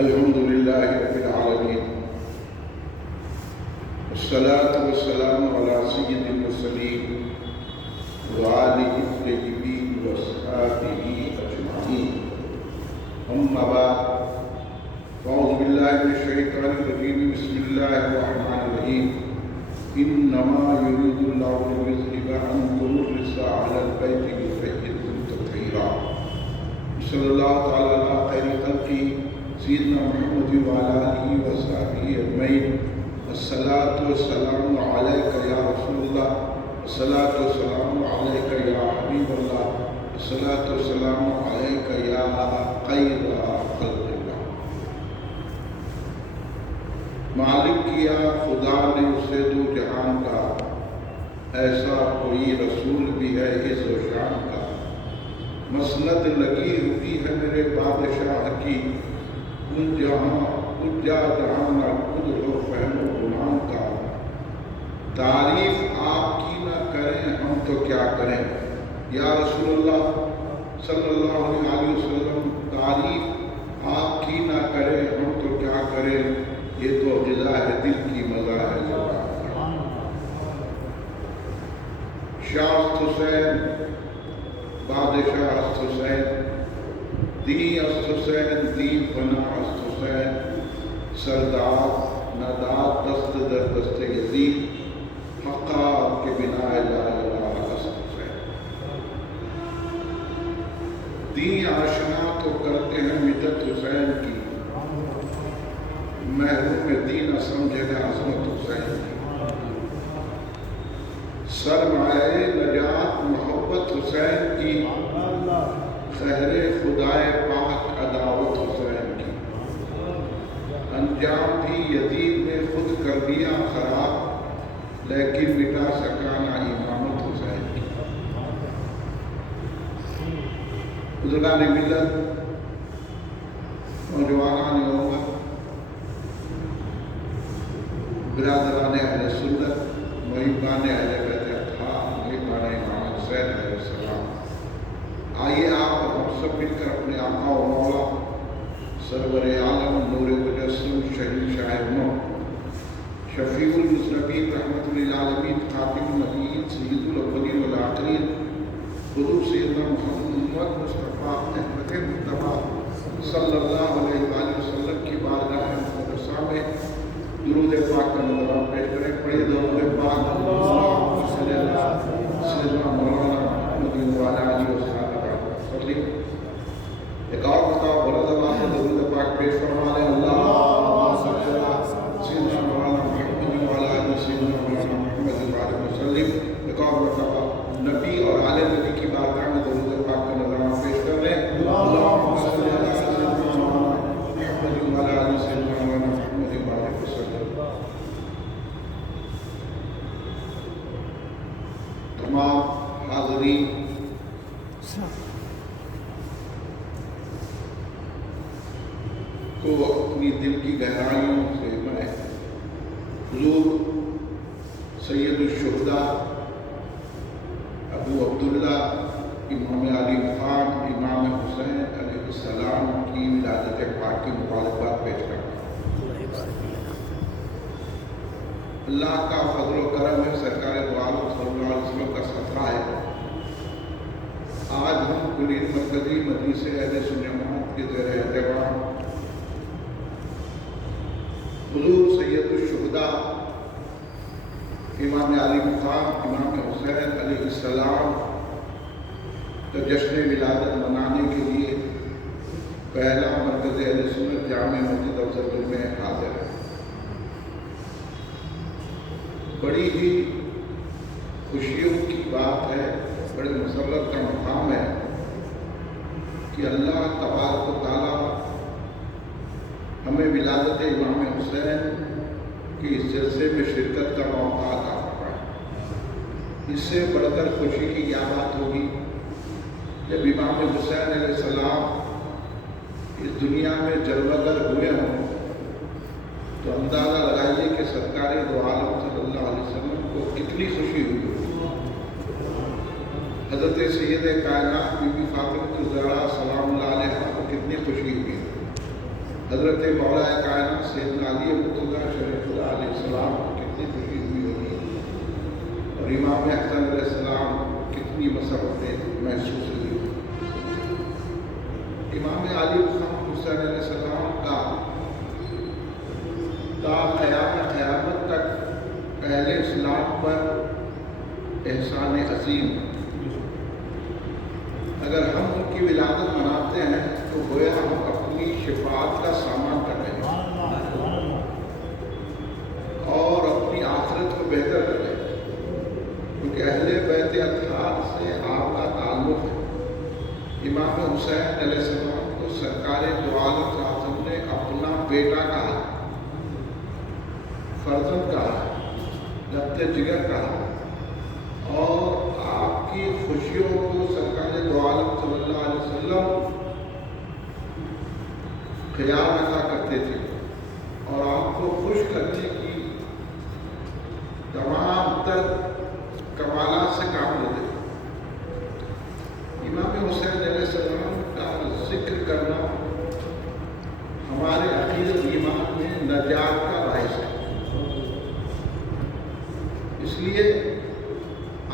الحمد لله رب العالمين والصلاة والسلام على سيد المرسلين وآله الطيبين وأصحابه أجمعين أما بعد فأعوذ بالله من الشيطان الرجيم بسم الله الرحمن الرحيم إنما يريد الله ليذهب عنكم الرجس أهل البيت ويطهركم تطهيرا صلى الله تعالى على خير خلقه سيدنا محمد وعلى آله وصحبه أجمعين الصلاة والسلام عليك يا رسول الله الصلاة والسلام عليك يا حبيب الله الصلاة والسلام عليك يا خير خلق الله. مالک کیا خدا نے اسے دو جہان کا، ایسا کوئی رسول بھی ہے عز و شان کا. مسند لگی ہوئی ہے میرے بادشاہ کی، ان جہاں اجا جہاں نہ خود ہو فہم و گمان کا. تعریف آپ کی نہ کریں ہم تو کیا کریں یا رسول اللہ صلی اللہ علیہ وسلم. تعریف آپ کی نہ کریں ہم تو کیا کریں، یہ تو غذا ہے دل کی مزہ ہے زبان کا. شاہ حسین بادشاہ است حسین، دی است حسین، دی بنا است حسین. سردار نداد دست در دست یزید، حقار کے بنا لا الہ است حسین. دی آشنا تو کرتے ہیں مدت حسین کی، محروم دین سمجھے گا عظمت حسین کی. سرمایہ نجات محبت حسین کی، خیر خدائے پاک عداوت حسین کی. انجام بھی یزید نے خود کر دیا خراب، لیکن مٹا سکا نہ امامت حسین کی. بزرگان ملت، نوجوانان امت، برادران اہل سنت، محبان اہل بیت اطہار، محبان امام حسین علیہ السلام، آئیے آپ اور ہم سب مل کر اپنے آقا و مولا سرور عالم نور مجسم شہید شاہ نو شفیع المذنبین رحمت للعالمین خاتم النبیین سید الاولین والآخرین حضور سیدنا محمد مصطفیٰ احمد مصطفیٰ صلی اللہ علیہ وآلہ وسلم کی بارگاہ مقدسہ میں درود پاک کا نظرہ پیش کریں. پڑھیے درود پاک اللہم صلی اللہ سیدنا مولانا محمد وعلی آلہ وصحبہ وسلم. ایک اور بتاؤ بلند آواز سے درود پاک پیش فرما لیں. اللہم صلی اللہ سیدنا مولانا محمد وعلی آلہ سیدنا مولانا محمد وعلی وسلم. ایک اور مرتبہ نبی اور آل نبی کی بارگاہ میں درود پاک کا نظرہ پیش کر لیں. اللہم صلی اللہ سیدنا مولانا محمد وعلی آلہ سیدنا مولانا محمد وعلی وسلم. تمام حاضرین کو اپنی دل کی گہرائیوں سے میں حضور سید الشہداء ابو عبداللہ امام علی مقام امام حسین علیہ السلام کی ولادت پاک کی مبارکباد پیش کرتا ہوں. اللہ کا فضل و کرم ہے، سرکار دو عالم صلی اللہ علیہ وسلم کا صدقہ ہے. آج ہم کلین مرکزی مجلس اہل سنت جماعت کے زیر اہتمام حضور سید الشہداء امام علی مقام امام حسین علیہ السلام کا جشن ولادت منانے کے لیے پہلا مرکز اہل سنت جامع مسجد افضل میں حاضر ہے. بڑی ہی خوشیوں کی بات ہے، بڑے مسرت کا مقام ہے کہ اللہ تبارک و تعالیٰ ہمیں ولادت امام حسین کی اس جلسے میں شرکت کا موقع عطا فرمائے. اس سے بڑھ کر خوشی کی کیا بات ہوگی جب امام حسین علیہ السلام اس دنیا میں جلوگر ہوئے ہوں تو اندازہ لگائیے کہ سرکار دو عالم صلی اللہ علیہ وسلم کو کتنی خوشی ہوئی. حضرت سید کائنات بی بی فاطمہ الزہرا سلام اللہ علیہ کو کتنی خوشی ہوئی. حضرت مولا کائنات سیدنا علی رحمۃ اللہ علیہ السلام کتنی خوشی ہوئی ہوگی اور امام حسن علیہ السلام کتنی مسرتیں محسوس ہوئی. امام علی حسین علیہ السلام کا تا قیامت تک اہل اسلام پر احسان عظیم. اگر ہم ان کی ولادت مناتے ہیں تو گویا ہم اپنی شفاعت کا سامان کر رہے ہیں اور اپنی آخرت کو بہتر کر رہے ہیں، کیونکہ اہل بیت اطہار سے آپ کا تعلق ہے. امام حسین علیہ السلام کو سرکار دو عالم صلی اللہ علیہ وسلم نے اپنا بیٹا کہا، فرزند کہا، ربط جگر کہا، اور آپ کی خوشیوں کو سرکار دو عالم صلی اللہ علیہ وسلم خیال رکھا کرتے تھے اور آپ کو خوش کرنے کی تمام تر کمالات سے کام لیتے تھے. امام حسین علیہ السلام کا ذکر کرنا ہمارے عقیدت ایمان میں نجات کا باعث ہے. اس لیے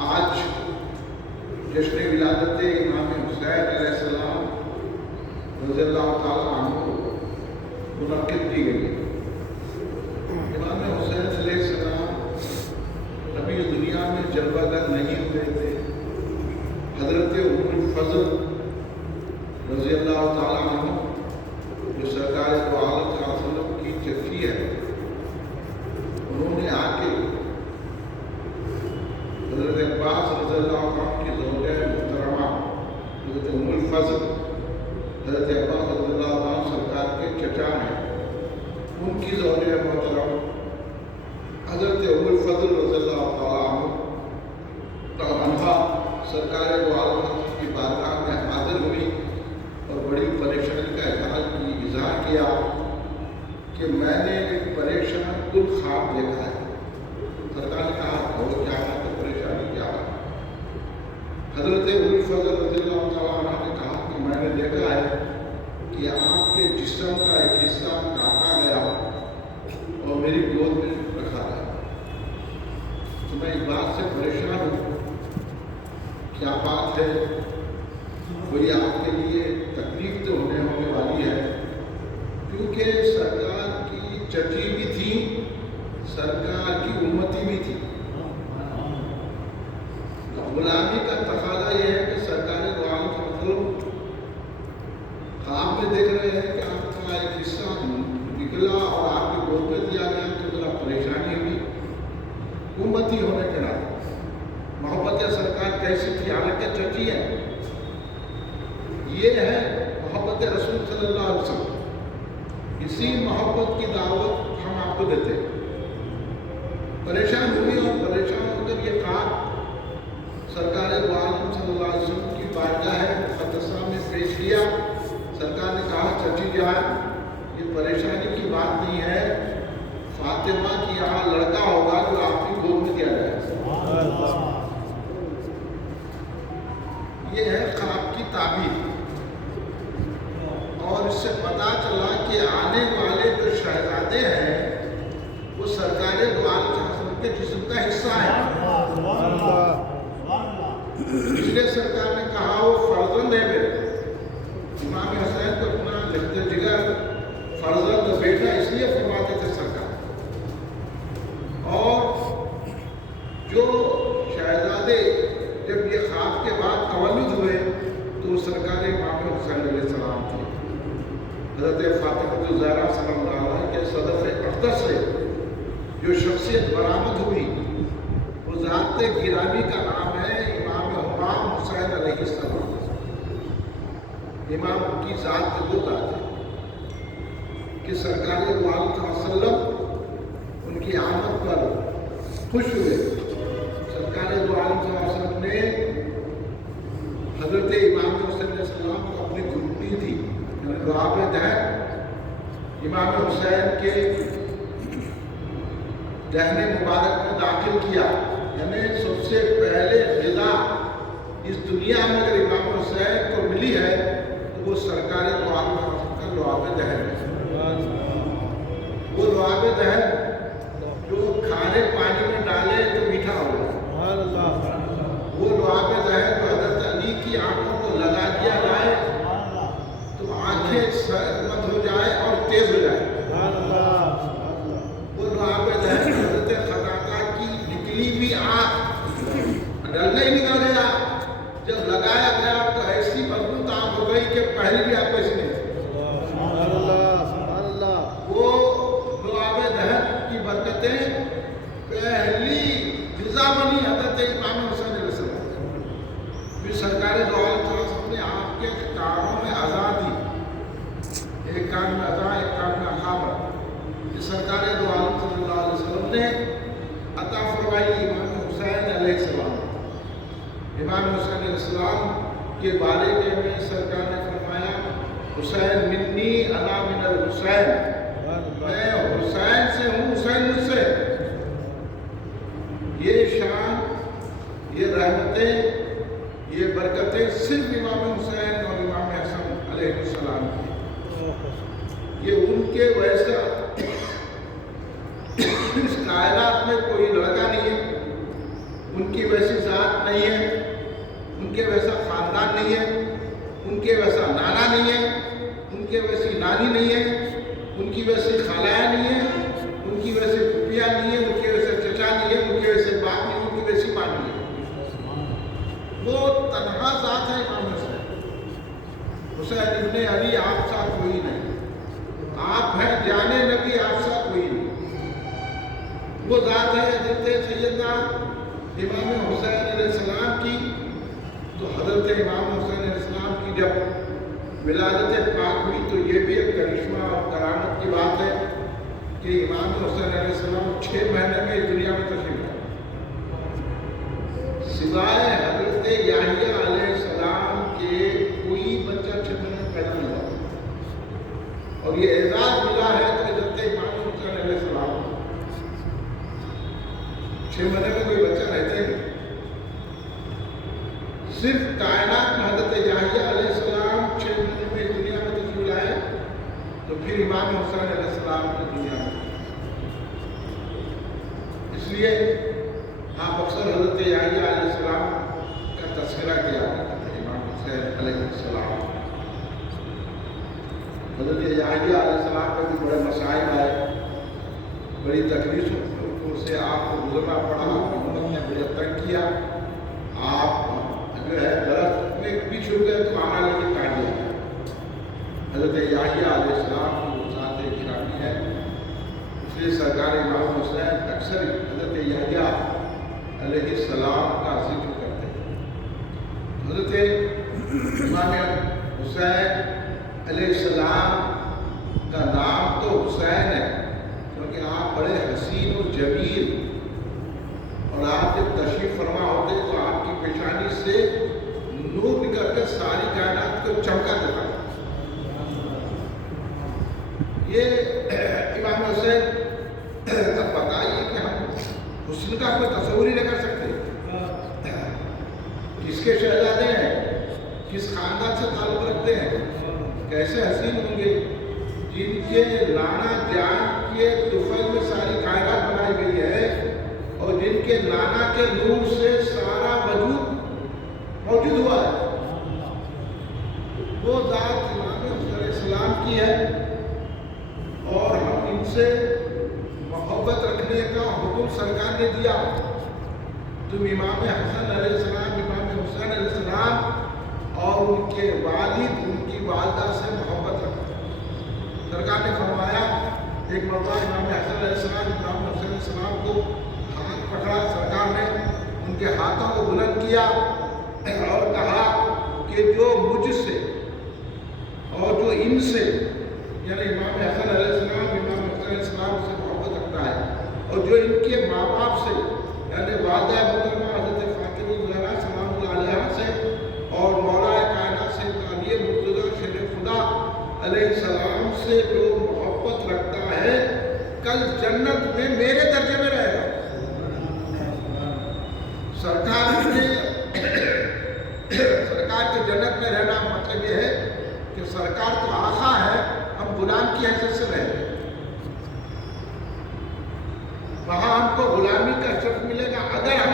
آج جشن ولادت امام حسین علیہ السلام رضی اللہ تعالیٰ عنہ منعقد کی گئی ہے. امام حسین علیہ السلام ابھی دنیا میں جلوہ گر نہیں ہوئے تھے. حضرت ام الفضل رضی اللہ تعالیٰ عنہ جو سرکار دو عالم صلی اللہ علیہ وسلم کی چچی ہے، انہوں نے آ کے حضرت عباس رضی اللہ عنہ کی زوجہ محترمہ حضرت ام الفضل، حضرت عباس رضی اللہ عنہ سرکار کے چچا ہیں، ان کی زوجہ محترمہ حضرت ام الفضل رضی اللہ عنہ سرکار دو عالم کی بارگاہ میں حاضر ہوئی اور بڑی پریشانی کا اظہار کیا کہ میں نے ایک پریشان کن خواب دیکھا ہے. سرکار نے کہا اور کیا ہے تو پریشانی کیا ہے؟ حضرت ام الفضل رضی اللہ تعالیٰ عنہ نے کہا کہ میں نے دیکھا ہے کہ آپ کے جسم کا ایک حصہ کاٹا گیا اور میری گود میں رکھا گیا. تو میں اس بات سے پریشان ہوں، کیا بات ہے؟ کوئی آپ کے لیے تکلیف تو ہونے والی ہے، کیونکہ سرکار کی چچی بھی تھی، سرکار کی امتی بھی تھی. غلامی کا تقاضا یہ ہے کہ سرکار دو عالم صلی اللہ علیہ وسلم خواب میں دیکھ رہے ہیں کہ آپ کا ایک حصہ نکلا اور آپ کی گود میں دیا گیا تو ذرا پریشانی ہوئی. امتی ہونے کے ناطے محبت سرکار کیسی تھی؟ حالانکہ چچی ہے. یہ ہے محبت رسول صلی اللہ علیہ وسلم. اسی محبت کی دعوت ہم آپ کو دیتے ہیں. پریشان ہوئی اور پریشان ہو کر یہ خواب سرکار دو عالم صلی اللہ علیہ وسلم کی بارگاہ مقدسہ میں پیش کیا. سرکار نے کہا چچی جان، یہ پریشانی کی بات نہیں ہے، فاطمہ کی یہاں لڑکا ہوگا جو آپ کی گود میں دیا جائے. یہ ہے خواب کی تعبیر. اور اس سے پتا چلا کہ آنے والے جو شہزادے ہیں وہ سرکار دو عالم صلی اللہ علیہ وسلم کے جسم کا حصہ ہے. اس لیے سرکار نے کہا وہ فرزند ہے میرے. امام حسین کو اپنا لخت جگر فرزند بیٹا اس لیے فرماتے تھے سرکار. اور جو شہزادے جب یہ خواب کے بعد تولد ہوئے تو سرکار امام حسین علیہ السلام تھے. حضرت فاطمہ الزہرا سلام اللہ علیہ کے صدف اقدس سے جو شخصیت برآمد ہوئی وہ ذات گرامی کا نام ہے امام حسین علیہ السلام. امام کی ذات وہ ذات ہے کہ سرکار دو عالم صلی اللہ علیہ وسلم ان کی آمد پر خوش ہوئے. سرکار دو عالم صلی اللہ علیہ وسلم نے حضرت امام حسین علیہ السلام کو اپنی گھٹنی تھی لعاب دہن امام حسین کے دہنے مبارک میں داخل کیا. یعنی سب سے پہلے غذا اس دنیا میں اگر امام حسین کو ملی ہے تو وہ سرکار دو عالم کا لعاب دہن ہے. السلام کے بارے میں سرکار نے فرمایا حسین منی انا من الحسین، میں حسین سے ہوں، حسین مجھ سے۔ یہ شان، یہ رحمتیں، یہ برکتیں صرف امام حسین اور امام حسن علیہ السلام کی۔ یہ ان کے ویسا اس کائنات میں کوئی لڑکا نہیں ہے، ان کی ویسی ذات نہیں ہے، ان کے ویسا خاندان نہیں ہے، ان کے ویسا نانا نہیں ہے، ان کے ویسی نانی نہیں ہے، ان کی ویسی خالہ نہیں ہے، ان کی ویسی پھوپھیاں نہیں ہے، ان کے ویسے چچا نہیں ہے، ان کے ویسے باپ نہیں ہے، ان کی ویسی ماں نہیں ہے۔ وہ تنہا ذات ہے امام حسین۔ حسین ابن علی آپ سا کوئی نہیں، آپ ہیں جانے نبی، آپ سا کوئی نہیں۔ وہ ذات ہے حضرت سیدنا امام حسین علیہ السلام کی۔ تو حضرت امام حسین علیہ السلام کی جب ولادت پاک ہوئی تو یہ بھی ایک کرشمہ اور کرامت کی بات ہے کہ امام حسین علیہ السلام 6 مہینے میں اس دنیا میں تشریف لائے، سوائے حضرت یحییٰ علیہ السلام کے کوئی بچہ 6 مہینے میں پیدا نہیں ہوا، اور یہ اعزاز ملا ہے تو حضرت امام حسین علیہ السلام 6 مہینے میں کوئی بچہ رہتے نہیں۔ صرف کائنات میں حضرت یحییٰ علیہ السلام 6 مہینے میں اس دنیا میں تشریف لائے، تو پھر امام حسین علیہ السلام کی دنیا میں۔ اس لیے آپ اکثر حضرت یحییٰ علیہ السلام کا تذکرہ کیا کرتے ہیں، امام حسین علیہ السلام۔ حضرت یحییٰ علیہ السلام کا بھی بڑے مسائل آئے، بڑی تکلیفوں سے آپ کو گزرنا پڑا، حکومت نے بڑا تنگ کیا، آپ جو ہے درخت میں بھی چھپ گئے تو آنا لے کے کاٹ دیا۔ حضرت یحییٰ علیہ السلام کی وہ ذات گرامی ہے، اس لیے سرکار امام حسین اکثر حضرت یحییٰ علیہ السلام کا ذکر کرتے ہیں۔ حضرت امام حسین علیہ السلام کا نام تو حسین ہے کیونکہ آپ بڑے حسین و جمیل، اور آپ جب تشریف فرما ہوتے تو آپ کی پیشانی سے نور نکل کر ساری کائنات کو چمکا دیتا ہے۔ یہ امام حسین، اب بتائیے کہ ہم حسن کا کوئی تصور ہی نہیں کر سکتے، کس کے شہزادے ہیں، کس خاندان سے تعلق رکھتے ہیں، کیسے حسین ہوں گے، جن کے نانا جان کے طفل میں ساری کائنات بنائی گئی ہے، اور جن کے نانا کے نور سے سارا وجود موجود ہوا ہے۔ وہ ذات امام حسین علیہ السلام کی ہے، اور ہم ان سے محبت رکھنے کا حکم سرکار نے دیا۔ تم امام حسن علیہ السلام، امام حسین علیہ السلام اور ان کے والد، ان کی والدہ سے محبت رکھو۔ سرکار نے فرمایا، ایک مرتبہ امام حسن علیہ السلام، امام حسین علیہ السلام کو ہاتھ پکڑا سرکار نے، ان کے ہاتھوں کو بلند کیا اور کہا کہ جو مجھ سے اور جو ان سے، یعنی امام حسن علیہ السلام، امام حسین علیہ السلام سے محبت رکھتا ہے، اور جو ان کے ماں باپ سے، یعنی والدہ محترمہ حضرت فاطمہ الزہرا سلام اللہ علیہا سے، اور مولا کائنات سے علی مرتضیٰ شیر خدا علیہ السلام سے جو محبت رکھتا ہے، کل جنت میں میرے درجے میں رہے گا۔ سرکار کے جنت میں رہنا مطلب یہ ہے کہ سرکار تو آقا ہے، ہم غلام کی حیثیت سے رہیں، وہاں ہم کو غلامی کا شرف ملے گا اگر ہم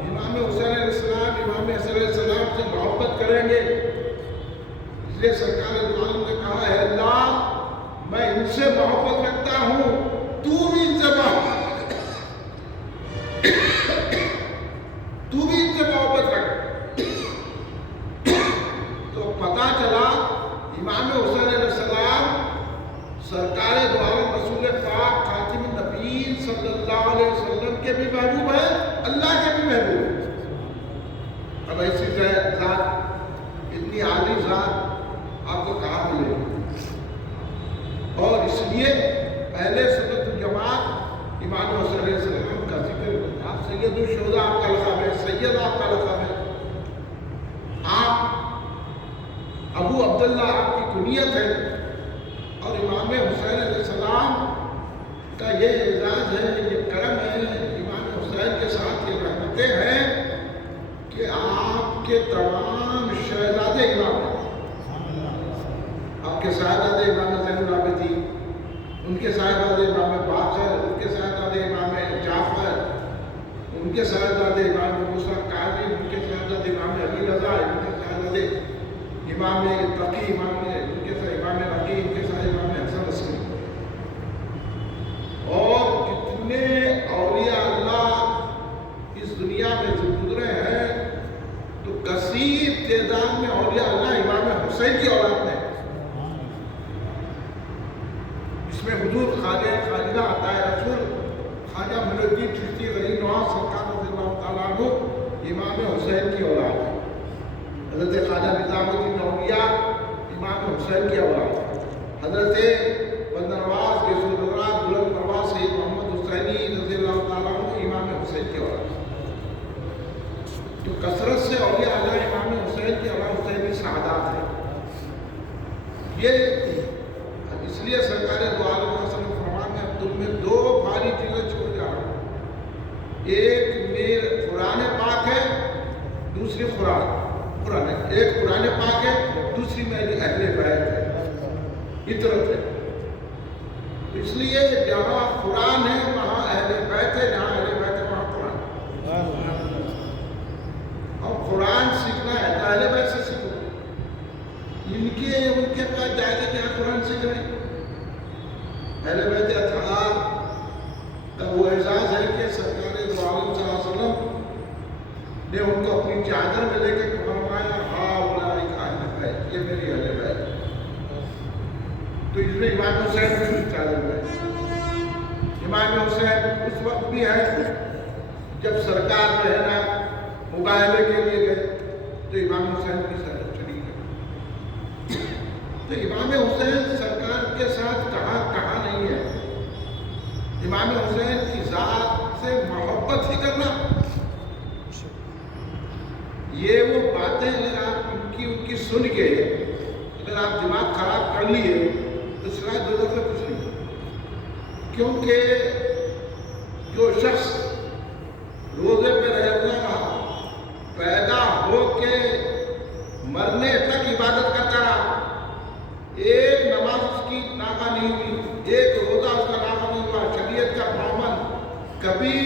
امام حسین علیہ السلام، امام حسن علیہ السلام سے محبت کریں گے۔ اس لیے سرکار دو عالم نے کہا ہے، اللہ میں ان سے محبت رکھتا ہوں، تو بھی ان سے محبت رکھ۔ تو پتا چلا امام حسین علیہ السلام سرکار دو عالم رسول پاک خاتم النبیین صلی اللہ علیہ وسلم کے بھی محبوب ہیں، اللہ کے بھی محبوب ہیں۔ اب ایسی ذات، اتنی عالی ذات آپ کو کہاں ملے گی؟ اور اس لیے پہلے سنت الجماعت امام حسین علیہ السلام کا ذکر، آپ سید الشہداء آپ کا لقب ہے، سید آپ کا لقب ہے، عبداللہ آپ کی کنیت ہے، اور امام حسین علیہ السلام کا یہ اعزاز ہے، یہ کرم ہے، امام حسین کے ساتھ یہ رحمتیں ہیں کہ آپ کے تمام شہزادے امام ہیں۔ آپ کے صاحبزادے امام زین العابدین، ان کے صاحبزادے امام باقر، ان کے صاحبزادے امام جعفر، ان کے صاحبزادے امام موسیٰ کاظم، ان کے صاحبزادے امام علی رضا، ان کے صاحبزادے امام تقی، ان کے صاحب امام رقی، ان کے صاحب امام حسن عسکری، اور کتنے اولیاء اللہ اس دنیا میں جو گزرے ہیں، تو کثیر تعداد میں اولیاء اللہ امام حسین کی اولاد میں، اس میں حضور خواجہ خالدہ عطائے رسول خواجہ معین الدین چشتی غریب نواز سرکار رضی اللہ تعالیٰ عنہ امام حسین کی اولاد ہے۔ حضرت خواجہ نظام الدین اولیاء امام حسین کی اولاد ہے۔ حضرت بندرواز گیسودراز بلند پرواز سید محمد حسینی رضی اللہ تعالیٰ عنہ امام حسین کی اولاد ہے۔ تو کثرت سے اولیاء اللہ امام حسین کی اولاد حسینی سعادات ہے۔ یہ اس لیے سرکار دو عالم وسلم فرمان میں اب تم میں دو بھاری چیزیں چھوڑ جا رہا ہوں، ایک میرے قرآن پاک ہے، دوسری قرآن ہے، ایک قرآن پاک ہے، دوسری میری اہل بیت ہے، عطرت ہے۔ اس لیے جہاں قرآن ہے وہاں اہل بیت ہے، جہاں اہل بیت ہے وہاں قرآن۔ اور قرآن سیکھنا ہے تو اہل بیت سے سیکھو، ان کے پاس جائے گا کہ قرآن سیکھ رہے ہیں۔ اہل بیت اطہار کا وہ اعزاز ہے کہ سرکار دو عالم صلی اللہ علیہ وسلم نے ان کو اپنی چادر میں لے کے فرمایا ہؤلاء اہل بیت، یہ میری اہل بیت ہے۔ تو اس میں امام حسین بھی چادر میں، امام حسین اس وقت بھی ہے جب سرکار جو ہے نا مباہلے کے لیے گئے تو امام حسین کی سر چڑی گئی۔ تو امام حسین سرکار کے ساتھ کہاں نہیں ہے۔ امام حسین کی ذات سے محبت ہی کرنا، یہ وہ باتیں اگر آپ ان کی سن کے اگر آپ دماغ خراب کر لیے تو سوائے دونوں سے کچھ نہیں۔ کیونکہ جو شخص روزے پہ رہتا رہا، پیدا ہو کے مرنے تک عبادت کرتا رہا، ایک نماز اس کی ناغہ نہیں ہوئی، ایک روزہ اس کا ناغہ نہیں ہوا، شریعت کا پابند، کبھی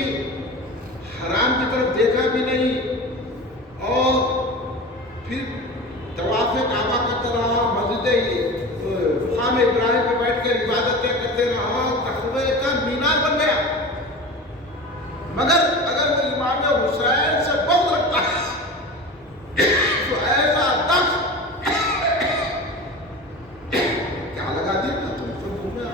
حرام کی طرف دیکھا بھی نہیں، اور پھر طواف کعبہ کرتا رہا، مسجد مقام ابراہیم پہ بیٹھ کر عبادتیں کرتے رہا، تقوی کا مینار بن گیا۔ مگر اگر وہ امام حسین سے بغض رکھتا ہے تو ایسا دخ کیا لگا دیا نا تم سب گھومے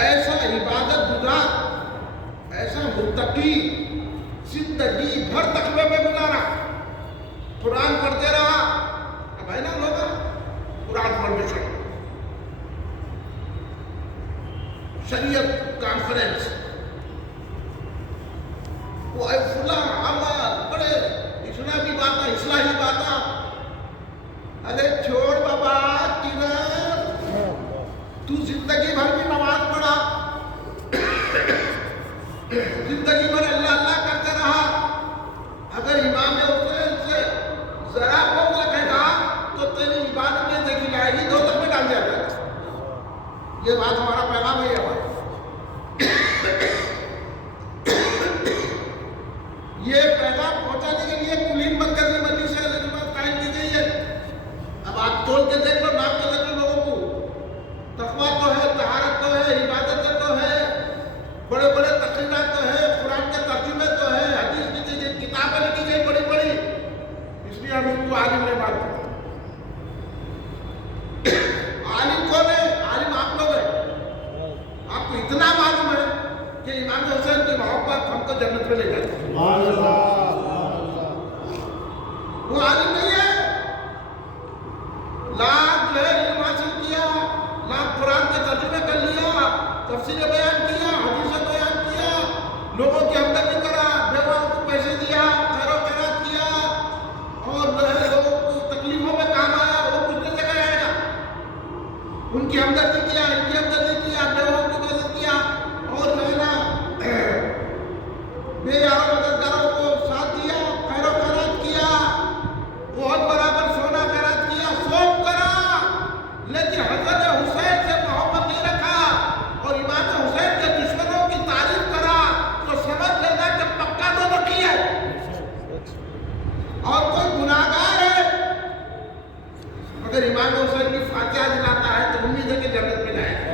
ایسا عبادت گزار، ایسا متقی زندگی بھر تقوی میں گزارا، قرآن پڑھتے رہا۔ اب ہے نا لوگ قرآن پڑھ کے چلو، شریعت کانفرنس، وہ فلاں عمل بڑے اسلامی باتیں، اصلاحی باتیں۔ ارے چھوڑ بابا کدھر، تو زندگی بھر بھی نماز پڑھا، زندگی بھر اللہ اللہ کرتے رہا، اگر امام حسین سے ذرا بغض رکھے گا تو تیری عبادت میں دیکھی جائے گی، دوزخ میں ڈال دیا جائے گا۔ یہ بات ہمارا پیغام ہے۔ یہ پیغام پہنچانے کے لیے کلین مرکزی مجلس سے قائم کی گئی ہے۔ اب آپ تول کے دیکھ لو، نام کے دیکھ لو لوگوں کو، تقویٰ تو ہے، طہارت تو ہے، عبادت تو ہے، بڑے بڑے تقریرات تو ہے، قرآن کے ترجمے تو ہے، حدیث لکھی گئی، کتابیں لکھی گئی بڑی بڑی، اس لیے ہم ان کو عالم نہیں مانتے۔ عالم کون ہے؟ عالم آپ لوگ ہیں۔ آپ کو اتنا معلوم ہے کہ امام حسین کی محبت ہم کو جنت میں لے جاتی ہے، وہ عالم نہیں ہے۔ لاکھ جو ہے علم حاصل کیا، لاکھ قرآن کے ترجمے کر لیا، تفسیر بیان کیا، حدیث بیان کیا، لوگوں کی اگر امام حسین کی فاتحہ دلاتا ہے تو امید ہے کہ جنت میں جائے گا.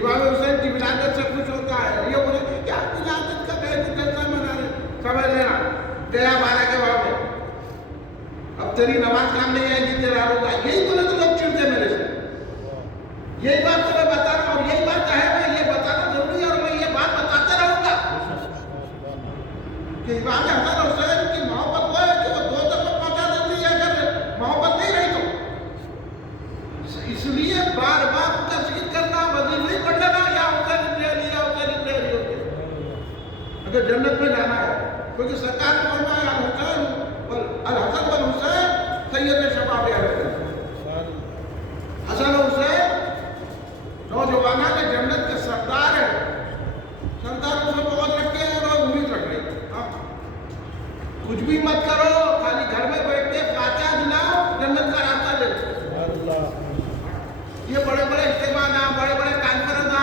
امام حسین کی ولادت سے خوش ہوتا ہے. یہ بولے کہ کیا ولادت کا جلسہ منا رہے, سمجھ لینا گیا بارہ کے وہاں میں, اب تیری نماز کام نہیں آئے گی, تیرا روزہ. یہی بولے تو لوگ چڑھتے میرے سے. یہی بات تو میں بتا رہا ہوں, یہی بات ہے, میں یہ بتانا ضروری ہے اور میں یہ بات بتاتے رہوں گا کہ امام حسن حسین کی محبت وہ ہے کہ وہ دو طرف پہنچا دیتی ہے. اگر محبت نہیں رہی تو اس لیے بار بار تذکیر کرنا, وظیفے پڑھ لینا, یا حسین ابن علی یا حسین ابن علی ہوتے اگر جنت میں جانا ہے. کیونکہ سرکار نے فرمایا الحسن والحسین سید شباب اہل جنت. حسن و حسین نوجوانان جنت کے سردار ہیں. سردار اسے بہت رکھتے ہیں اور امید رکھ رہے ہیں. کچھ بھی مت کرو, خالی گھر میں بیٹھ کے فاتحہ دلاؤ, جنت کا راستہ دے دو. یہ بڑے بڑے اجتماع, بڑے بڑے کانفرنس,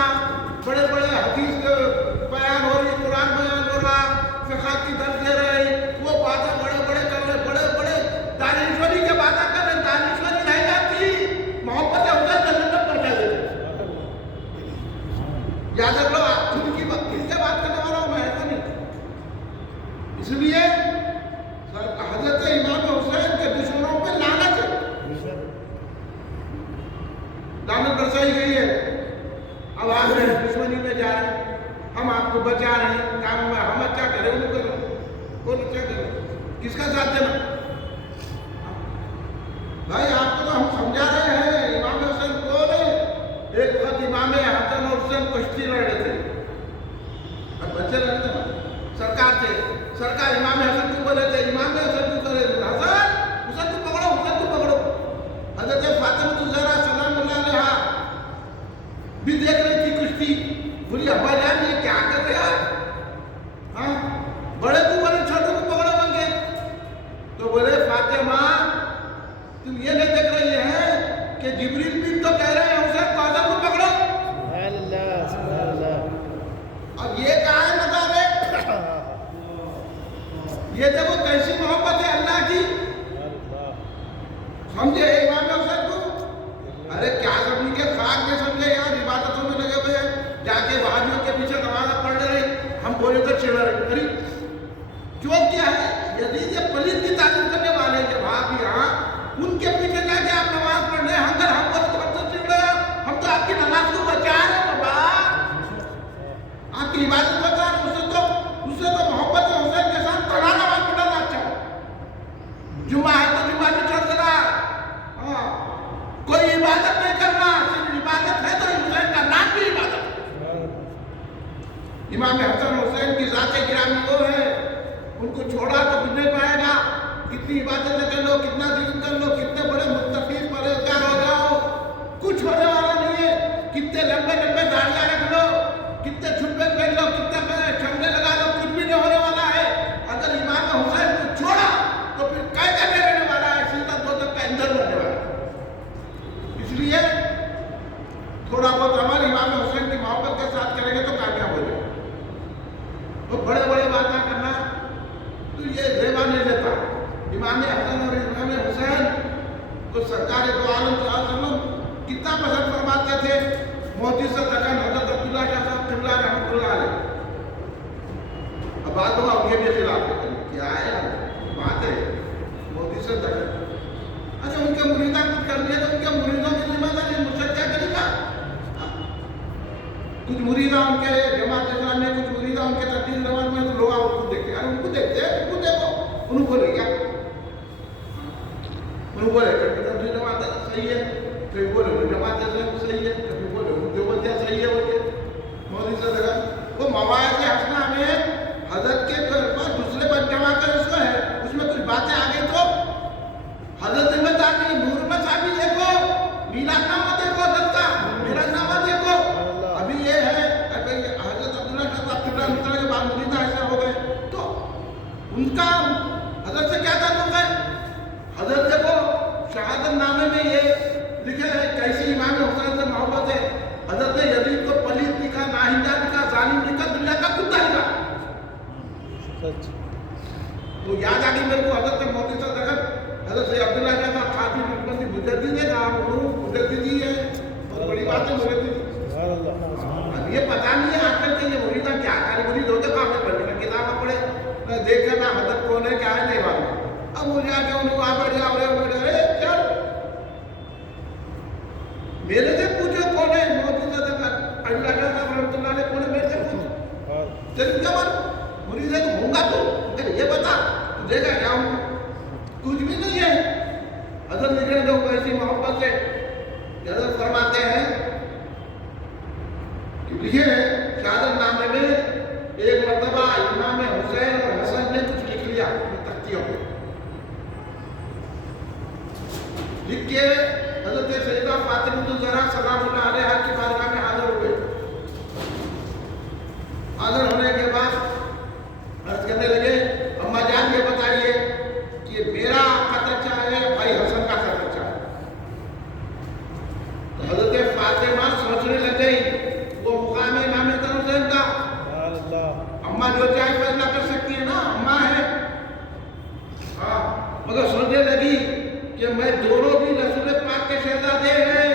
بڑے بڑے حدیث بیان ہو رہی, قرآن بیان ہو رہا, فقہ کی درس دے رہے, وہ باتیں بڑے بڑے کر رہے, بڑے بڑے دانشوری کے باتیں کر رہے. دانشوری رہ جاتی, محبت حسین جنت میں پہنچا دیتے. یاد رکھ لو, ان کی کس سے بات کرنے والا ہوں میں, ایسا نہیں. اس لیے حضرت امام حسین کے دشمنوں پہ لعنت ہے, لعنت برسائی گئی ہے. اب آپ دشمنی میں جا رہے ہیں, ہم آپ کو بچا رہے ہیں, کام میں ہم اچھا کریں, وہ کریں, کون اچھا کریں, کس کا ساتھ دینا بھائی. آپ کو تو ہم سمجھا رہے ہیں امام حسین کون ہے. ایک وقت امام حسن اور حسین کشتی لڑ رہے تھے, اب بچے لڑے تھے, سرکار تھے, سرکار امام حسن کو بولے تھے, امام حسن کو کرے حسن حسین کو پکڑو, حسین کو پکڑو. حضرت فاطمہ الزہرا سلام اللہ علیہا بھی دیکھ رہی تھی کشتی. بولی ابا جان یہ کیا کر رہے ہیں, ہاں بڑے کو بولے چھوٹے کو پکڑو بن کے. تو بولے فاطمہ تم یہ نہیں دیکھ رہی ہے کہ جبریل بھی تو کہہ رہے ہیں حسین کو حسن کو پکڑو. اب یہ کہاں ہے بتا رہے, یہ دیکھو کیسی محبت ہے اللہ کی. سمجھے امام حسین کو, ارے کیا سمجھ کے خاک میں سمجھے یار, عبادتوں میں لگے ہوئے ہیں, جا کے وہابیوں کے پیچھے نماز پڑھ رہے, ہم بولے تو چڑھ رہے. جو کیا ہے یزید یہ پلیت کی تعلیم کرنے والے ہیں وہابی, ہاں ان کے پیچھے جا کے آپ نماز پڑھ رہے ہیں. اگر ہم کو تو چڑھ رہے ہیں, ہم تو آپ کی نماز کو بچا رہے ہیں بابا, آپ کی عبادت بچا رہے ہیں. اس سے تو محبت حسین کے ساتھ تڑا نماز پڑھنا اچھا. جمعہ ہے تو جمعہ بھی چھوڑ دینا, ہاں کوئی عبادت نہیں کرنا, صرف عبادت ہے تو حسین کا نام بھی عبادت. امام حسن حسین کی ذات گرامی وہ ہے, ان کو چھوڑا تو کچھ نہیں پائے گا. کتنی عبادتیں کر لو, کتنا ذکر کر لو, کتنے بڑے متقی پرہیزگار ہو جاؤ, کچھ ہونے والا نہیں ہے. کتنے لمبے لمبے داڑیاں رکھ لو, کتنے چھپے پہن لو, کتنے چھمنے لگا لو, کچھ بھی نہیں ہونے والا ہے. اگر امام حسین کو چھوڑا تو پھر قیدے میں رہنے والا ہے, سیدھا دوزخ کا ایندھن بننے والا ہے. اس لیے تھوڑا بہت عمل امام حسین کی محبت کے ساتھ کریں گے تو کامیاب ہو جائے. وہ بڑے بڑے باتیں کرنا تو یہ ریوا نہیں دیتا. امام حسن اور امام حسین کو سرکار دو عالم صلی اللہ علیہ وسلم کتنا پسند فرماتے تھے. موتی سے دکن حضرت عبداللہ شاہ صاحب قبلہ رحمۃ اللہ علیہ. اب بات ہوا ان کے بھی خلاف ہے, کیا ہے بات ہے موتی سے دکن. اچھا ان کے مریدہ کچھ کر لیا تو ان کے مریدوں کی ذمہ داری مجھے کیا کرے گا. کچھ مریدہ ان کے جماعت اسلامی میں, کچھ مریدہ ان کے تبلیغ جماعت میں, تو لوگ ان کو دیکھتے ہیں, ان کو دیکھتے ہیں, ان کو دیکھو, ان کو بولے کیا, ان کو بولے کہ تبلیغ جماعت صحیح ہے, کبھی بولے جماعت اسلامی صحیح ہے, کبھی بولے دیوبندیہ صحیح ہے. بولے مودی سے دیکھا وہ مواعظ حسنہ میں حضرت کے دوسرے جمع کر اس میں ہے, اس میں کچھ باتیں آ گئی تو حضرت ذمہ دار نہیں. نور میں صاحبی دیکھو, میلاد نامہ دیکھو, حضرت کا میلاد نامہ دیکھو. ابھی یہ ہے حضرت عبداللہ شاہ صاحب قبلہ مطلع کے بعد مریدہ ایسے ہو گئے تو ان کا حضرت سے کیا تعلق ہے. حضرت دیکھو شہادت نامے میں یہ لکھے ہے کیسی امام حسین سے محبت ہے. حضرت نے یزید کو پلیت لکھا, ناہنجا لکھا, ظالم لکھا, دنیا کا کتا لکھا. تو یاد آ گئی میرے کو حضرت موتی سے دیکھا حضرت سے عبداللہ کہتا خاطی نقبندی مجدد ہے نام مجددی ہے، بہت بڑی بات ہے مجددی۔ اب یہ پتہ نہیں ہے آج کل کے یہ مریدہ کیا کرے، مرید ہوتے کامل بننے کا کتابیں پڑھے دیکھا نا حضرت کون ہے کیا ہے نہیں معلوم، اب مجھے آ کے انہوں کو آ بیٹھ جاؤ رہے چل میرے سے پوچھو کون ہے موجود اللہ صاحب رحمۃ اللہ علیہ کون ہے، میرے سے پوچھو تیری کیا بات مرید ہے تو ہوں گا تو یہ بتا تو دیکھا کیا ہوں کچھ بھی نہیں ہے۔ حضرت لکھنے دو ایسی محبت سے حضرت فرماتے ہیں کہ لکھے شہادت نامے میں ایک مرتبہ امام حسین اور حسن نے کچھ لکھ لیا اپنی تختیوں پہ، لکھ کے حضرت سیدہ فاطمہ الزہرا سلام اللہ علیہا کی بارگاہ میں حاضر ہوئے۔ حاضر ہونے کے بعد عرض کرنے لگے اما جان یہ بتائیے کہ میرا قتل چاہے بھائی حسن کا قتل چاہے؟ تو حضرت فاطمہ سوچنے لگ گئی وہ مقام امام حسین کا، اما جو چاہے فیصلہ کر سکتی ہے نا، اما ہے ہاں، مگر سوچنے لگی کہ میں دونوں بھی رسول پاک کے شہزادے ہیں،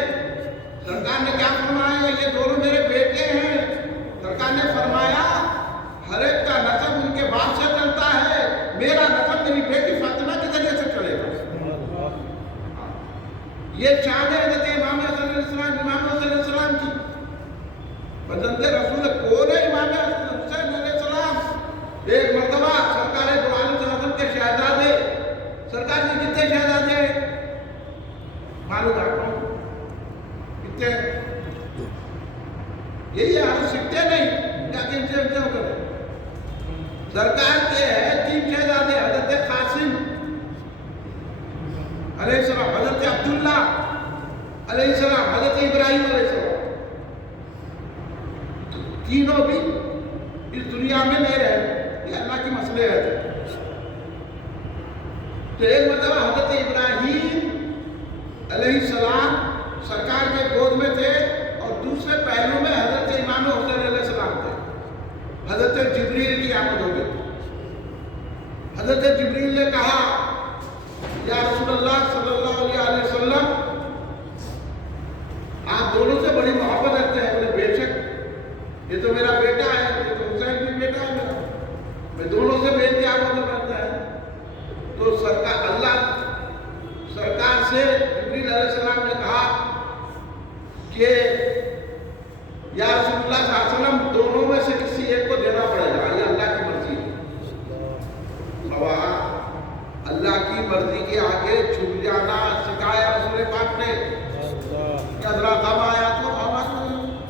سرکار نے کیا فرمایا یہ دونوں میرے بیٹے ہیں، سرکار نے فرمایا ہر ایک کا نسب ان کے باپ سے چلتا ہے، میرا نسب میری بیٹی فاطمہ کے ذریعے سے چلے گا۔ یہ شان ہے حضرت امام حسن علیہ السلام، امام حسن علیہ السلام کی بزرگ رسول کون ہے؟ امام حسین علیہ السلام۔ ایک مرتبہ سرکار دو عالم صلی اللہ علیہ وسلم کے شہزادے، سرکار کے کتنے شہزادے معلوم آپ کو کتنے؟ یہی ہم سکتے نہیں کیا کہ ان سے ہو کر سرکار کے ہے 3 شہزادے، حضرت قاسم علیہ السلام، حضرت عبداللہ علیہ السلام، حضرت ابراہیم علیہ السلام، تینوں بھی اس دنیا میں نہیں رہے، یہ اللہ کی مسئلے ہے۔ تو ایک مرتبہ حضرت ابراہیم علیہ السلام سرکار کے گود میں تھے اور دوسرے پہلو میں حضرت امام حسین علیہ السلام تھے۔ حضرت جبریل کی آمد ہو گئی، حضرت جبریل نے کہا یا رسول اللہ صلی اللہ علیہ وسلم آپ دونوں سے بڑی محبت رکھتے ہیں۔ بولے بے شک یہ تو میرا بیٹا ہے، یہ تو حسین بھی بیٹا ہے میرا، میں دونوں سے بے انتہا محبت رکھتا ہے۔ تو سرکار اللہ سرکار سے جبریل علیہ السلام نے کہا کہ یا رسول اللہ صلی اللہ علیہ وسلم دونوں میں سے کسی ایک کو دینا پڑے گا، یہ اللہ کی مرضی ہے۔ اللہ کی مرضی کے آگے چھپ جانا سکھایا رسول پاک نے کہ حضرات ہم آیا تو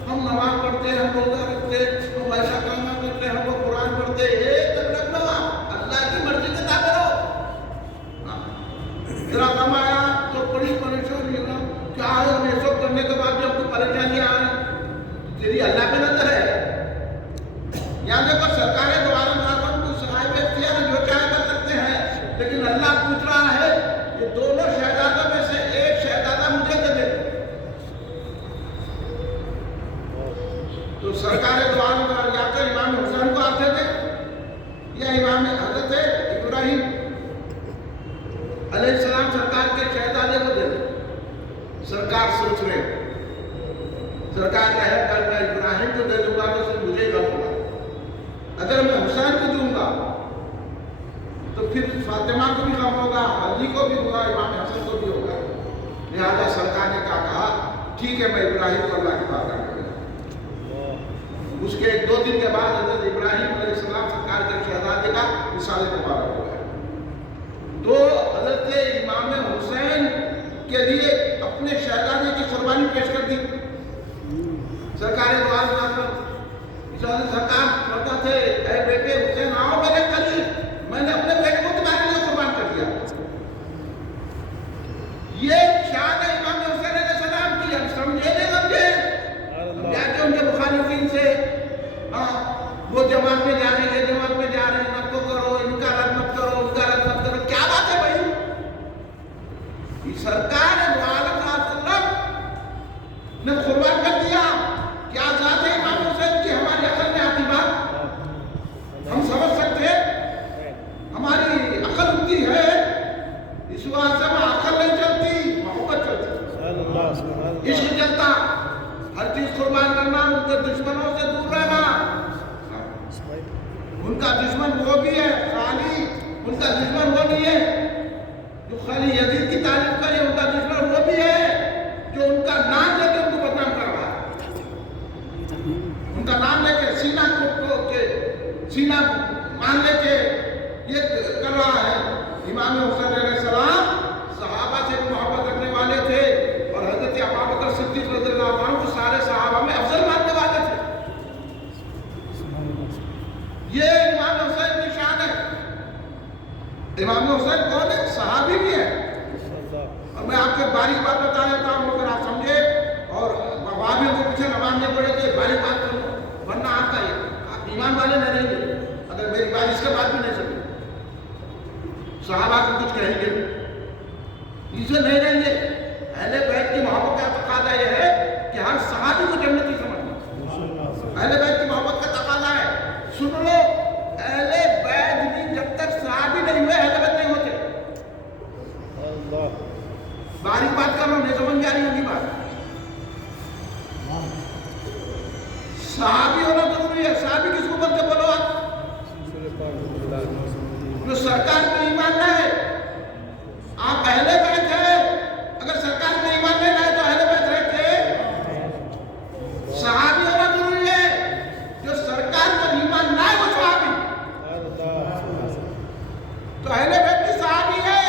ہم نماز پڑھتے ہیں، ہم روزہ رکھتے ہیں، ہم ایسا کام کرتے ہیں، ہم لوگ قرآن پڑھتے ہیں، رکھ لو آپ اللہ کی مرضی کے تابع رہو۔ ذرا کم آیا تو بڑی پریشانی ہے نا، کیا ہے ہم یہ سب کرنے کے بعد بھی ہم کو پریشانیاں آ رہی ہیں، تیری اللہ پہ نظر ہے۔ یہاں دیکھو سرکار دوبارہ ملازم کو صاحب اختیار جو چاہے کر سکتے ہیں، لیکن اللہ پوچھ رہا ہے کہ دونوں شہزادوں میں سے ایک شہزادہ مجھے دے دے۔ تو سرکار دوبارہ یا تو امام حسین کو آتے تھے یا امام حضرت ابراہیم علیہ السلام سرکار کے شہزادے کو دے دے۔ سرکار سوچ رہے سرکار کا ہے کہ میں ابراہیم کو دے دوں گا تو صرف مجھے غم ہوگا، اگر میں حسین کو دوں گا تو پھر فاطمہ کو بھی غم ہوگا، علی کو بھی ہوگا، امام حسن کو بھی ہوگا۔ لہذا سرکار نے کہا ٹھیک ہے میں ابراہیم کو اللہ کی بات کروں گا۔ اس کے 2 دن کے بعد حضرت ابراہیم علیہ السلام سرکار کے شہزادے کا رسالہ مبارک ہوا ہے۔ تو حضرت امام حسین کے لیے اپنے شہزادے کی قربانی پیش کر دی۔ سرکار دو عالم سرکار کرتا تھے اے بیٹے حسین آؤ میرے قریب، میں نے اپنے بیٹے کو تمہارے لیے قربان کر دیا۔ یہ شان ہے امام حسین علیہ السلام کی، ہم سمجھے نہیں سمجھے جا کے ان کے مخالفین سے وہ جماعت میں جا رہے ہیں، جماعت میں جا رہے ہیں، ان کو کرو، ان کا رد مت کرو، ان کا رد مت کرو، کیا بات ہے بھائی؟ سرکار دو عالم صلی اللہ علیہ وسلم نے قربان کر دیا، کیا ذات ہے امام حسین کی ہماری عقل میں آتی بات؟ ہم سمجھ سکتے ہیں کا دشمن وہ نہیں ہے جو خالی یزید کی تعریف کرے، ان کا دشمن وہ بھی ہے جو ان کا نام لے کے ان کو بدنام کر رہا ہے، ان کا نام لے کے سینہ مان لے کے یہ کر رہا ہے۔ امام حسین علیہ السلام صحابہ سے بھی محبت رکھنے والے تھے اور حضرت ابوبکر صدیق رضی اللہ عنہ کو سارے صحابہ میں افضل ماننے والے تھے۔ یہ امام حسین کی شان ہے۔ امام حسین کون ہے؟ صحابی بھی ہے۔ اور میں آپ کو باریک بات بتا دیتا ہوں، اگر آپ سمجھے اور وہابیوں کو پیچھے نماز نہیں پڑے تو یہ باریک بات کرو، ورنہ آپ کا آپ ایمان والے نہیں رہیں گے اگر میری بات اس کے بعد بھی نہیں سکے۔ صحابہ کو کچھ کہیں گے اسے نہیں رہیں گے۔ اہل بیت کی محبت کا تقاضا یہ ہے کہ ہر صحابی کو جنتی سمجھنا۔ اہل بیت کی محبت کا تقاضا ہے، سن لو، اہل بیت بھی جب تک صحابی نہیں ہوئے اہل بیت نہیں ہوتے۔ باریک بات کر رہا ہوں، نہیں سمجھ میں آ رہی ہوگی بات۔ صحابی ہونا ضروری ہے۔ صحابی کس کو بولتے بولو آپ؟ جو سرکار کو ایمان نہ ہے۔ آپ اہل بیت ہیں، اگر سرکار کو ایمان نہیں لائے تو اہل بیت رہتے۔ صحابی ہونا ضروری ہے، جو سرکار کو ایمان نہ ہے وہ صحابی۔ تو اہل بیت بھی صحابی ہے،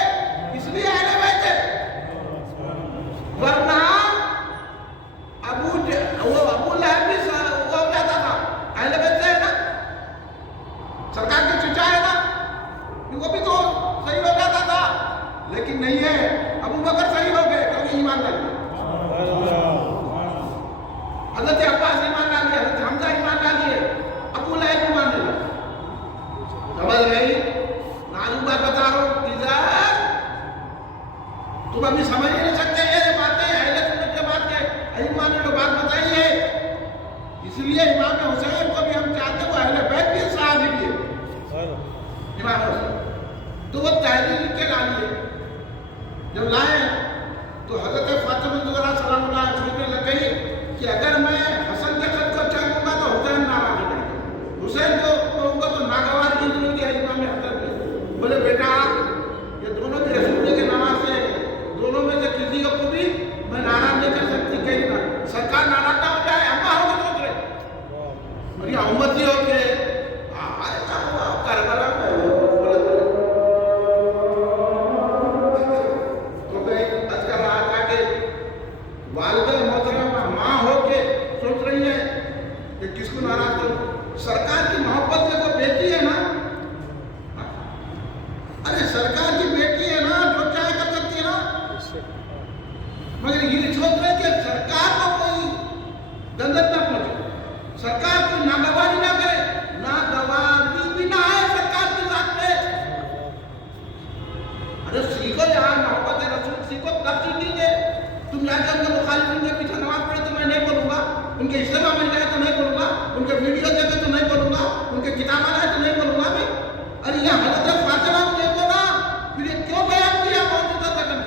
اس لیے اہل بیت ہے۔ ورنہ ابو لہب بھی وہ ہو جاتا تھا، اہل بیت سے ہے نا، سرکار کے چچا ہے نا، وہ بھی تو صحیح ہو جاتا تھا، لیکن نہیں ہے۔ ابو بکر صحیح ہو گئے کیونکہ ایمان ڈال لیا، حضرت عباس ایمان ڈال لیا، حضرت حمزہ ایمان ڈال لیے، ابو لہب ایمان ڈال لیا۔ سمجھ رہی؟ نازک بات بتا رہا ہوں، تم ابھی سمجھ نہیں سکتے یہ باتیں اہل سنت کے بات کے ایمان نے جو بات بتائی ہے، اس لیے امام حسین کو بھی ہم چاہتے ہیں وہ اہل بیت بھی صحابی بھی ہے۔ امام حسین تو وہ تحریر لکھ کے لا لیے، جب لائے تو حضرت فاطمہ الزہرا سلام اللہ علیہ سوچنے لگ گئی کہ اگر میں حسن کے خط کو چاہوں گا تو حسین ناراض ہو جائے گا، حسین کو کہوں گا تو ناگوار کی ضرورت ہے۔ امام حسن نے بولے بیٹا یہ دونوں بھی رسول کے نواز سے، دونوں میں سے کسی کو بھی میں ناراض نہیں کر سکتی، کہیں نہ سرکار ناراض نہ ہو جائے، اما ہو کے سوچ رہے اور یہ امتی ہو کے کربلا میں والدہ محترمہ ماں ہو کے سوچ رہی ہے کہ کس کو ناراض کروں۔ سرکار کی محبت میں تو بیٹی ہے نا، ارے سرکار کی بیٹی ہے نا، جو چاہے کر سکتی ہے نا، مگر یہ سوچ رہے کہ سرکار کو کوئی گندت نہ پہنچے، سرکار کوئی ناگواری نہ کرے، ناگواری بھی نہ آئے سرکار کی ذات پہ۔ ارے سیکھو یار، محبت رسول سیکھو، کب سیکھیں گے؟ تم جا کے ان کے مخالفین کے پیچھے نماز پڑھے تو میں نہیں بولوں گا، ان کے اجتماع میں جائے تو نہیں بولوں گا، ان کے ویڈیو دیکھے تو نہیں بولوں گا، ان کے کتابیں آئے تو نہیں بولوں گا میں۔ ارے یہ حضرت فاطمہ کو دیکھو نا، پھر یہ کیوں بیان کیا موجودہ تکن؟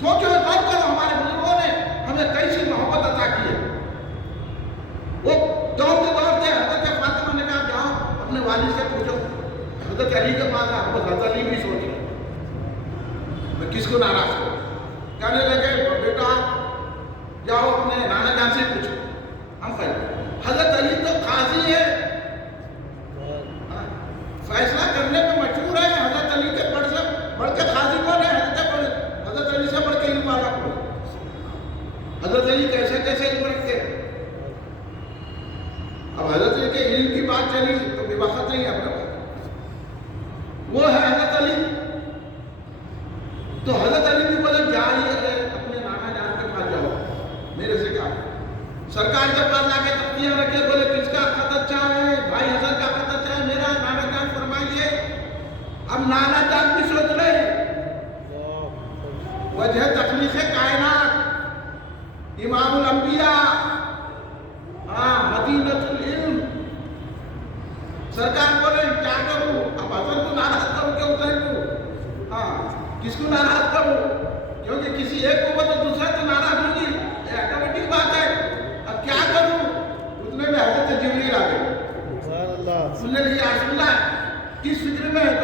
سوچو غور کرو، ہمارے بزرگوں نے ہمیں کیسی محبت عطا کی ہے۔ وہ دوڑتے دوڑتے حضرت فاطمہ نے کہا جاؤ اپنے والد سے پوچھو، حضرت علی کے پاس آپ کو حضرت علی بھی سوچ رہے میں کس کو ناراض کروں۔ کہنے لگے بیٹا جاؤ اپنے نانا جان سے پوچھو، ہم حضرت علی تو قاضی ہے، فیصلہ کرنے میں مشہور ہے، حضرت علی کے بڑھ کے قاضی کون ہے؟ حضرت علی سے بڑھ کے علم والا کون؟ حضرت علی کیسے کیسے علم رکھتے ہیں؟ اب حضرت علی کے علم کی بات چلی تو بے وقت نہیں ہے اپنا، وہ ہے حضرت علی۔ تو حضرت علی بھی بولے جائیے اپنے نانا جان کے پاس جاؤ، میرے سے کہا سرکار کے پاس لا کے تختیاں رکھے، بولے کس کا خط اچھا ہے؟ بھائی حسن کا خط اچھا ہے، میرا نانا جان فرمائیے۔ اب نانا جان بھی سوچ رہے وجہ تخلیق کائنات، امام الانبیاء، مدینۃ العلم، سرکار بولے کیا کروں؟ اب حسن کو ناراض کروں کہ حسین کو؟ کس کو ناراض کروں؟ کیونکہ کسی ایک کو تو دوسرا تو ناراض ہوگی، یہ آٹومیٹک بات ہے۔ اب کیا کروں؟ اتنے میں حضرت جبریل آ گئے، سننے لگے رسول اللہ کس فکر میں ہے؟ تو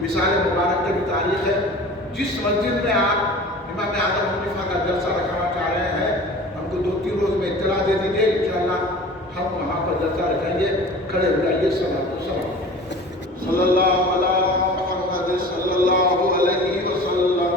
مثال مبارک کی بھی تاریخ ہے. جس مسجد میں آپ امام اعظم حنیفہ کا جلسہ رکھنا چاہ رہے ہیں ہم کو 2-3 روز میں اطلاع دے دیجیے، انشاءاللہ ہم وہاں پر جلسہ رکھیں گے. کھڑے ہو جائیے. صلاۃ و سلام صلی اللہ علیہ محمد صلی اللہ علیہ وسلم.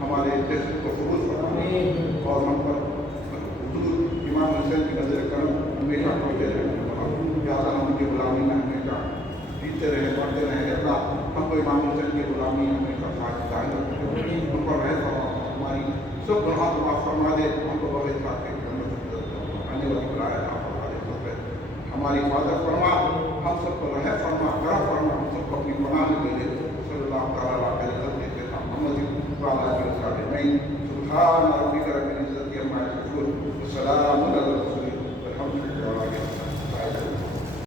ہمارے جسم کو قبول فرمائے اور ہم پر امام حسین کی نظر کرم ہمیشہ پڑھتے رہے. یا اللہ ہم کی غلامی میں ہمیشہ جیتے رہے، پڑھتے رہے. اللہ ہم کو امام حسین کی غلامی ہمیشہ ساتھ ظاہر رکھے، ان پر رہ فرما. ہماری سب گناہ معاف فرما دے. ہم کو بغیر آنے والی بلائے ہماری حفاظت فرما. ہم سب کو رہ فرما، کرا فرما. ہم سب کو اپنی پناہ میں لے لے. صلی اللہ تعالیٰ علیہ وسلم محمد سبحان ربک رب